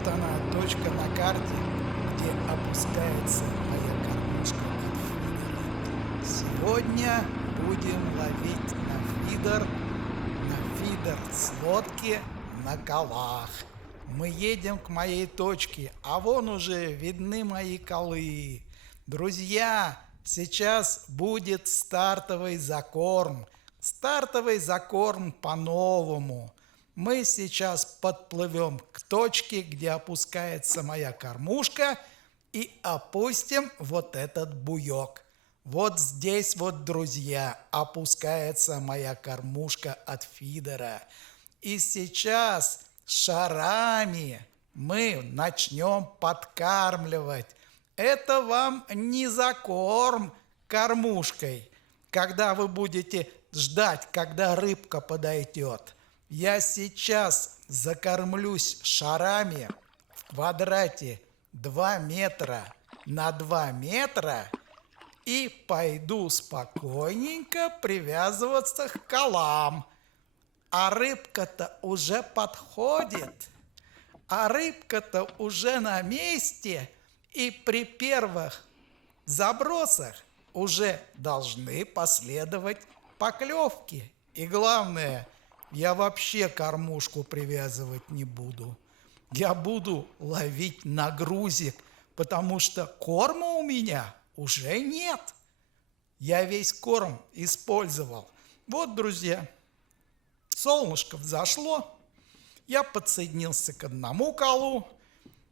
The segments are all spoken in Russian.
вот она, точка на карте, где опускается моя кормушка от фидера. Сегодня будем ловить на фидер с лодки на колах. Мы едем к моей точке, а вон уже видны мои колы. Друзья, сейчас будет стартовый закорм. Стартовый закорм по-новому. Мы сейчас подплывем к точке, где опускается моя кормушка, и опустим вот этот буек. Вот здесь вот, друзья, опускается моя кормушка от фидера. И сейчас шарами мы начнем подкармливать. Это вам не закорм кормушкой, когда вы будете ждать, когда рыбка подойдет. Я сейчас закормлюсь шарами в квадрате 2 метра на 2 метра и пойду спокойненько привязываться к колам. А рыбка-то уже подходит, а рыбка-то уже на месте, и при первых забросах уже должны последовать поклевки. И главное, я вообще кормушку привязывать не буду. Я буду ловить на грузик, потому что корма у меня уже нет. Я весь корм использовал. Вот, друзья, солнышко взошло, я подсоединился к одному колу,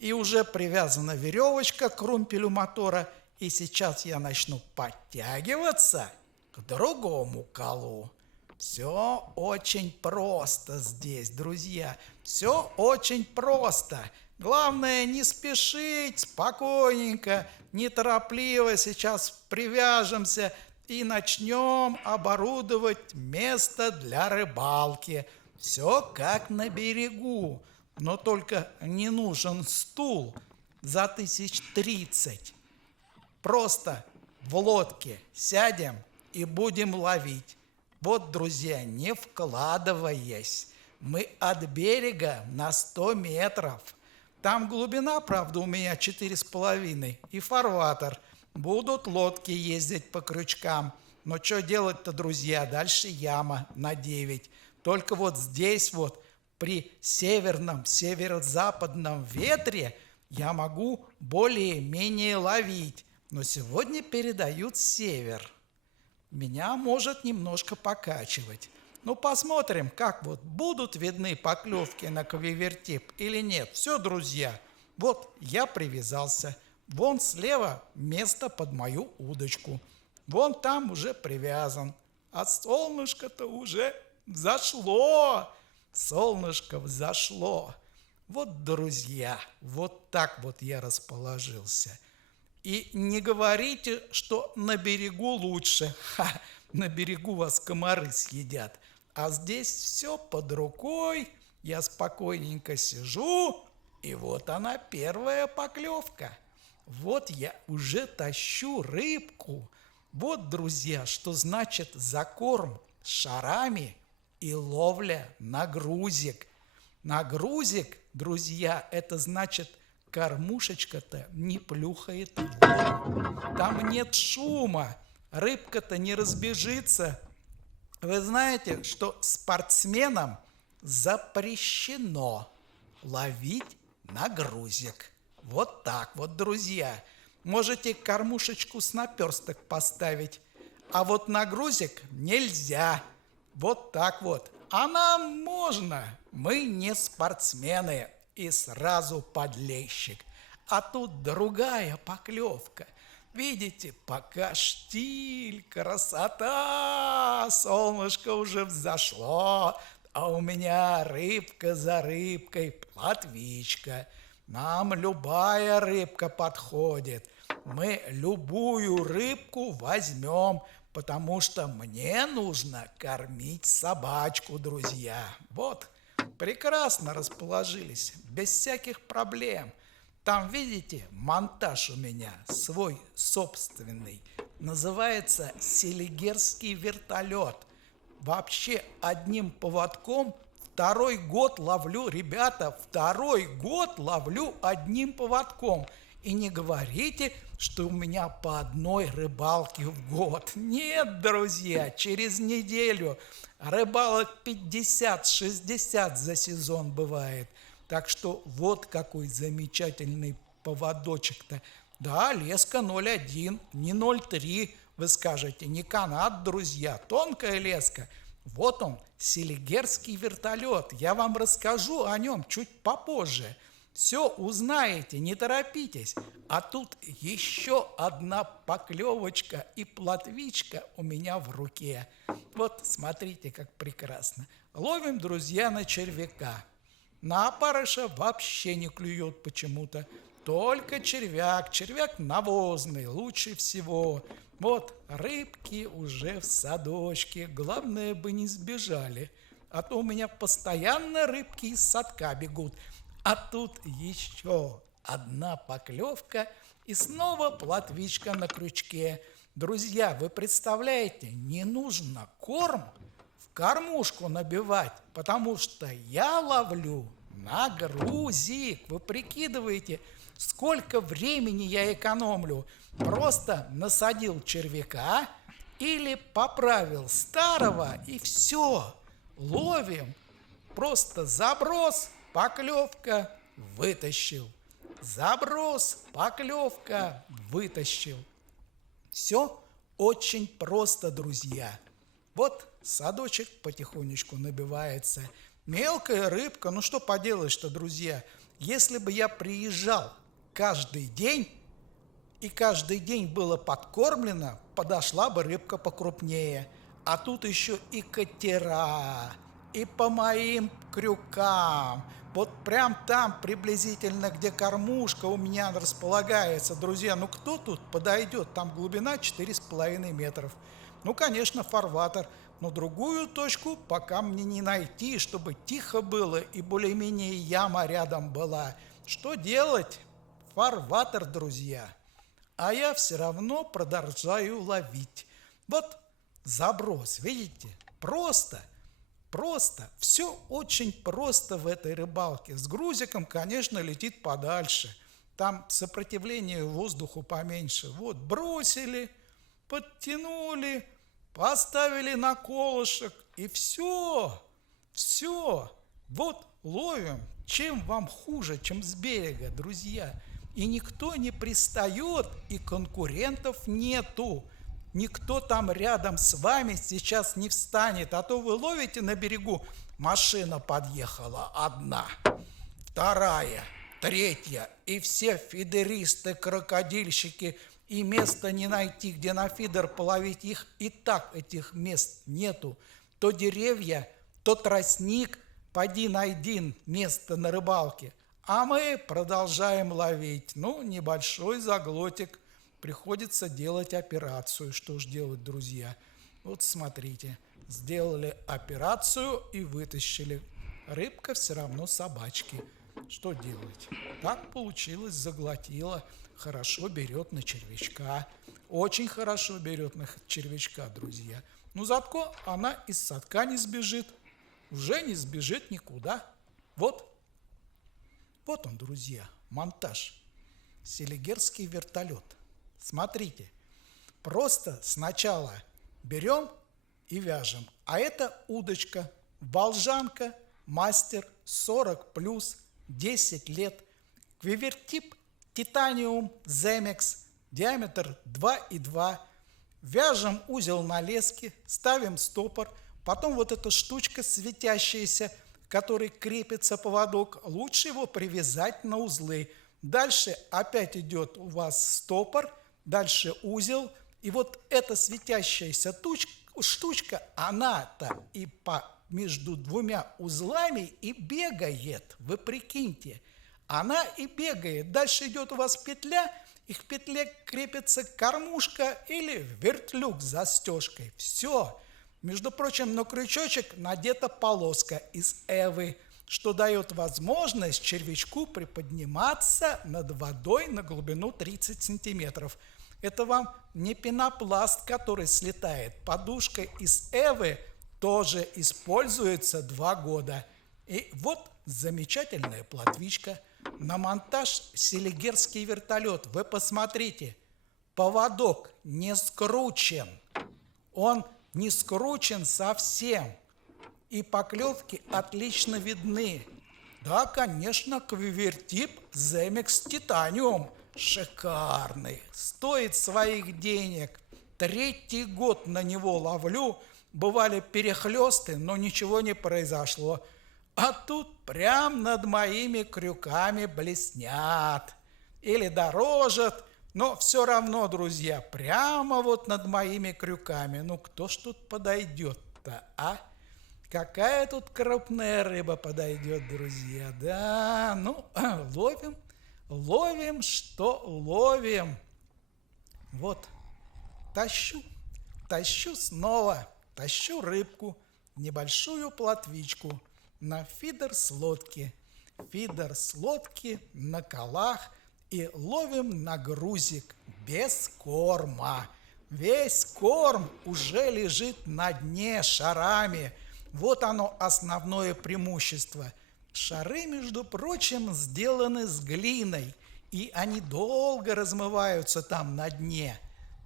и уже привязана веревочка к румпелю мотора, и сейчас я начну подтягиваться к другому колу. Все очень просто здесь, друзья, все очень просто. Главное не спешить, спокойненько, неторопливо сейчас привяжемся и начнем оборудовать место для рыбалки. Все как на берегу, но только не нужен стул за 1030. Просто в лодке сядем и будем ловить. Вот, друзья, не вкладываясь, мы от берега на 100 метров. Там глубина, правда, у меня 4,5 и фарватер. Будут лодки ездить по крючкам. Но что делать-то, друзья? Дальше яма на 9. Только вот здесь вот при северном, северо-западном ветре я могу более-менее ловить. Но сегодня передают север. Меня может немножко покачивать. Ну, посмотрим, как вот будут видны поклевки на квивертип или нет. Все, друзья, вот я привязался. Вон слева место под мою удочку. Вон там уже привязан. А солнышко-то уже взошло. Солнышко взошло. Вот, друзья, вот так вот я расположился. И не говорите, что на берегу лучше. На берегу вас комары съедят. А здесь все под рукой. Я спокойненько сижу. И вот она, первая поклевка. Вот я уже тащу рыбку. Вот, друзья, что значит закорм шарами и ловля на грузик. На грузик, друзья, это значит, кормушечка-то не плюхает в воду. Там нет шума, рыбка-то не разбежится. Вы знаете, что спортсменам запрещено ловить на грузик. Вот так вот, друзья. Можете кормушечку с наперсток поставить, а вот на грузик нельзя. Вот так вот. А нам можно. Мы не спортсмены. И сразу подлещик. А тут другая поклевка. Видите, пока штиль, красота, солнышко уже взошло, а у меня рыбка за рыбкой, плотвичка. Нам любая рыбка подходит. Мы любую рыбку возьмем, потому что мне нужно кормить собачку, друзья. Вот. Прекрасно расположились, без всяких проблем. Там, видите, монтаж у меня свой собственный. Называется селигерский вертолет. Вообще одним поводком в второй год ловлю, ребята, второй год ловлю одним поводком. И не говорите, что у меня по одной рыбалке в год. Нет, друзья, через неделю рыбалок 50-60 за сезон бывает. Так что вот какой замечательный поводочек-то. Да, леска 0,1, не 0,3, вы скажете, не канат, друзья, тонкая леска. Вот он, селигерский вертолет. Я вам расскажу о нем чуть попозже. Все узнаете, не торопитесь. А тут еще одна поклевочка и плотвичка у меня в руке. Вот смотрите, как прекрасно. Ловим, друзья, на червяка. На опарыша вообще не клюет почему-то. Только червяк, червяк навозный, лучше всего. Вот рыбки уже в садочке, главное бы не сбежали. А то у меня постоянно рыбки из садка бегут. А тут еще одна поклевка и снова плотвичка на крючке. Друзья, вы представляете, не нужно корм в кормушку набивать, потому что я ловлю на грузик. Вы прикидываете, сколько времени я экономлю? Просто насадил червяка или поправил старого и все, ловим. Просто заброс, поклевка, вытащил. Заброс, поклевка, вытащил. Все очень просто, друзья. Вот садочек потихонечку набивается. Мелкая рыбка, ну что поделаешь-то, друзья. Если бы я приезжал каждый день, и каждый день было подкормлено, подошла бы рыбка покрупнее. А тут еще и катера, и по моим крюкам. Вот прям там, приблизительно, где кормушка у меня располагается, друзья, ну кто тут подойдет? Там глубина 4,5 метров. Ну, конечно, фарватер, но другую точку пока мне не найти, чтобы тихо было и более-менее яма рядом была. Что делать? Фарватер, друзья. А я все равно продолжаю ловить. Вот заброс, видите? Просто, все очень просто в этой рыбалке. С грузиком, конечно, летит подальше. Там сопротивление воздуху поменьше. Вот, бросили, подтянули, поставили на колышек, и все. Вот ловим. Чем вам хуже, чем с берега, друзья? И никто не пристает, и конкурентов нету. Никто там рядом с вами сейчас не встанет. А то вы ловите на берегу, машина подъехала одна, вторая, третья. И все фидеристы, крокодильщики, и места не найти, где на фидер половить. Их и так этих мест нету. То деревья, то тростник, поди найди место на рыбалке. А мы продолжаем ловить. Ну, небольшой заглотик. Приходится делать операцию. Что ж делать, друзья? Вот смотрите. Сделали операцию и вытащили. Рыбка все равно собачки. Что делать? Так получилось, заглотила. Хорошо берет на червячка. Очень хорошо берет на червячка, друзья. Но зато она из садка не сбежит. Уже не сбежит никуда. Вот он, друзья, монтаж. Селигерский вертолет. Смотрите, просто сначала берем и вяжем. А это удочка, болжанка, мастер 40+, 10 лет. Квивертип титаниум Земекс, диаметр 2,2. Вяжем узел на леске, ставим стопор. Потом вот эта штучка светящаяся, который крепится поводок, лучше его привязать на узлы. Дальше опять идет у вас стопор, дальше узел. И вот эта светящаяся штучка, она-то и между двумя узлами и бегает. Вы прикиньте, она и бегает. Дальше идет у вас петля, и к петле крепится кормушка или вертлюг с застежкой. Все. Между прочим, на крючочек надета полоска из эвы, что дает возможность червячку приподниматься над водой на глубину 30 сантиметров. Это вам не пенопласт, который слетает. Подушка из эвы тоже используется 2 года. И вот замечательная плотвичка. На монтаж селигерский вертолет. Вы посмотрите, поводок не скручен. Он не скручен совсем. И поклевки отлично видны. Да, конечно, квивертип Земекс Титаниум. Шикарный. Стоит своих денег. 3-й год на него ловлю. Бывали перехлесты, но ничего не произошло. А тут прям над моими крюками блеснят. Или дорожат. Но все равно, друзья, прямо вот над моими крюками. Ну, кто ж тут подойдет-то, а? Какая тут крупная рыба подойдет, друзья? Да, ну, ловим, что ловим. Вот, тащу снова, тащу рыбку, небольшую плотвичку на фидер с лодки. Фидер с лодки на колах и ловим на грузик без корма. Весь корм уже лежит на дне шарами. Вот оно основное преимущество. Шары, между прочим, сделаны с глиной, и они долго размываются там на дне.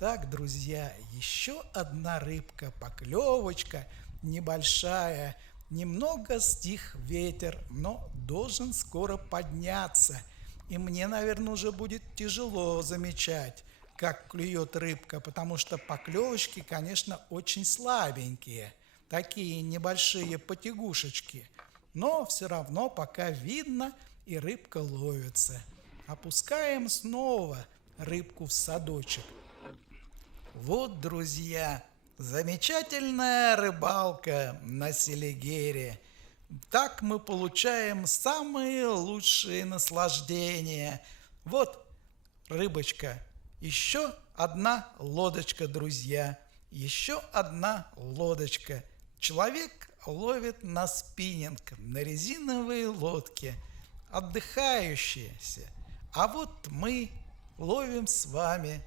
Так, друзья, еще одна рыбка, поклевочка небольшая. Немного стих ветер, но должен скоро подняться. И мне, наверное, уже будет тяжело замечать, как клюет рыбка, потому что поклевочки, конечно, очень слабенькие. Такие небольшие потягушечки. Но все равно пока видно, и рыбка ловится. Опускаем снова рыбку в садочек. Вот, друзья, замечательная рыбалка на селигере. Так мы получаем самые лучшие наслаждения. Вот рыбочка, еще одна лодочка, друзья. Еще одна лодочка. Человек ловит на спиннинг, на резиновые лодки, отдыхающиеся. А вот мы ловим с вами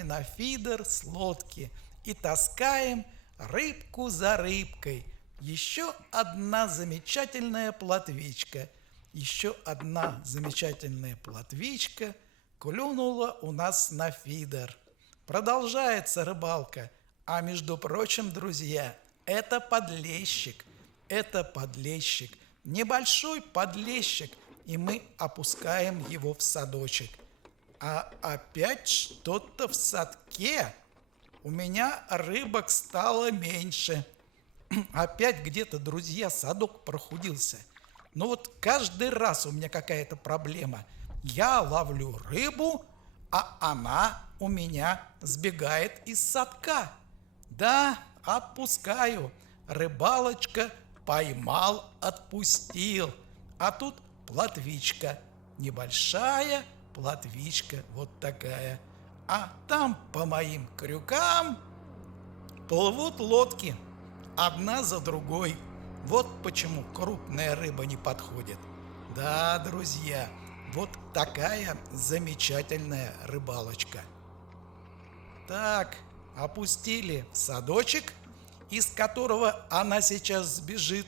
на фидер с лодки и таскаем рыбку за рыбкой. Еще одна замечательная плотвичка. Еще одна замечательная плотвичка клюнула у нас на фидер. Продолжается рыбалка. А между прочим, друзья, это подлещик. Небольшой подлещик. И мы опускаем его в садочек. А опять что-то в садке. У меня рыбок стало меньше. Опять где-то, друзья, садок прохудился. Но вот каждый раз у меня какая-то проблема. Я ловлю рыбу, а она у меня сбегает из садка. Да, отпускаю. Рыбалочка, поймал, отпустил. А тут плотвичка. Небольшая плотвичка, вот такая. А там по моим крюкам плывут лодки. Одна за другой. Вот почему крупная рыба не подходит. Да, друзья, вот такая замечательная рыбалочка. Так, опустили в садочек, из которого она сейчас сбежит,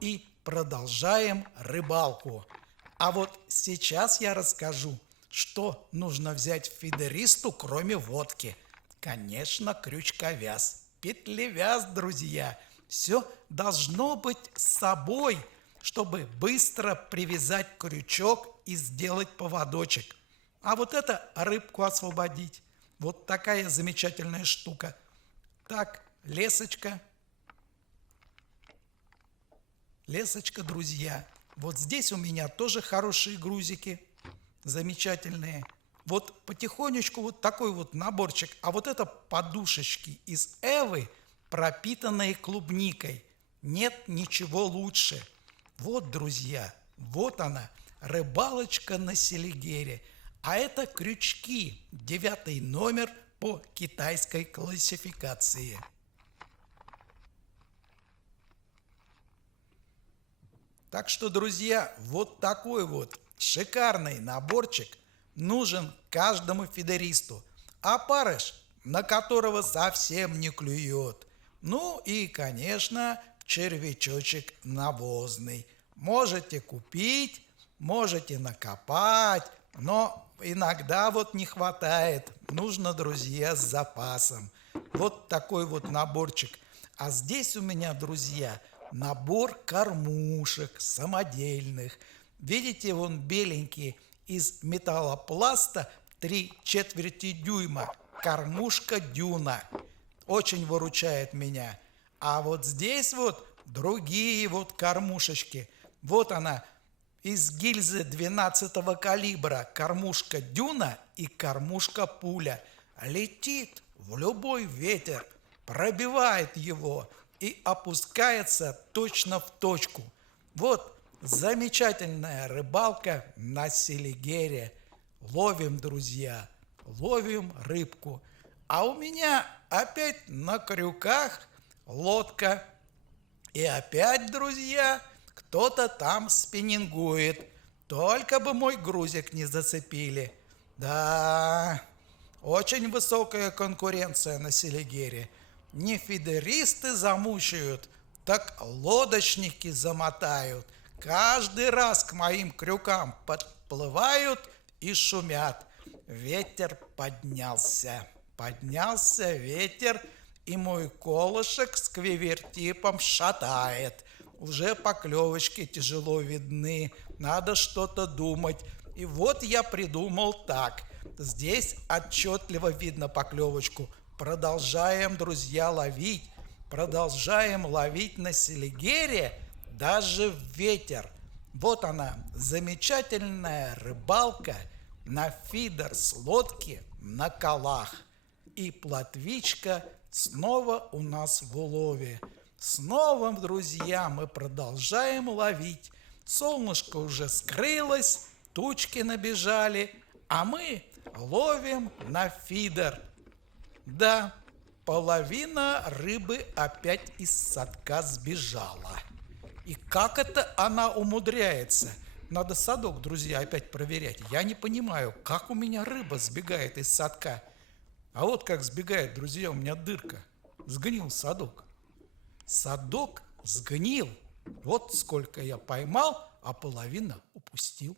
и продолжаем рыбалку. А вот сейчас я расскажу, что нужно взять фидеристу, кроме водки. Конечно, крючковяз, петлевяз, друзья. Все должно быть с собой, чтобы быстро привязать крючок и сделать поводочек. А вот это рыбку освободить. Вот такая замечательная штука. Так, лесочка. Лесочка, друзья. Вот здесь у меня тоже хорошие грузики. Замечательные. Вот потихонечку вот такой вот наборчик. А вот это подушечки из Эвы, пропитанные клубникой. Нет ничего лучше. Вот, друзья, вот она, рыбалочка на селигере. А это крючки, 9 номер по китайской классификации. Так что, друзья, вот такой вот шикарный наборчик нужен каждому фидеристу. Опарыш, на которого совсем не клюет. Ну и, конечно, червячочек навозный. Можете купить, можете накопать, но иногда вот не хватает. Нужно, друзья, с запасом. Вот такой вот наборчик. А здесь у меня, друзья, набор кормушек самодельных. Видите, вон беленький из металлопласта 3/4 дюйма. Кормушка Дюна. Очень выручает меня. А вот здесь вот другие вот кормушечки. Вот она, из гильзы 12-го калибра. Кормушка Дюна и кормушка Пуля. Летит в любой ветер, пробивает его и опускается точно в точку. Вот замечательная рыбалка на Селигере. Ловим, друзья, ловим рыбку. А у меня опять на крюках лодка. И опять, друзья, кто-то там спиннингует. Только бы мой грузик не зацепили. Да, очень высокая конкуренция на Селигере. Не фидеристы замучают, так лодочники замотают. Каждый раз к моим крюкам подплывают и шумят. Ветер поднялся. Поднялся ветер, и мой колышек с квивертипом шатает. Уже поклевочки тяжело видны, надо что-то думать. И вот я придумал так. Здесь отчетливо видно поклевочку. Продолжаем, друзья, ловить. Продолжаем ловить на Селигере даже в ветер. Вот она, замечательная рыбалка на фидер с лодки на колах. И плотвичка снова у нас в улове. Снова, друзья, мы продолжаем ловить. Солнышко уже скрылось, тучки набежали, а мы ловим на фидер. Да, половина рыбы опять из садка сбежала. И как это она умудряется? Надо садок, друзья, опять проверять. Я не понимаю, как у меня рыба сбегает из садка. А вот как сбегает, друзья, у меня дырка. Сгнил садок. Садок сгнил. Вот сколько я поймал, а половина упустил.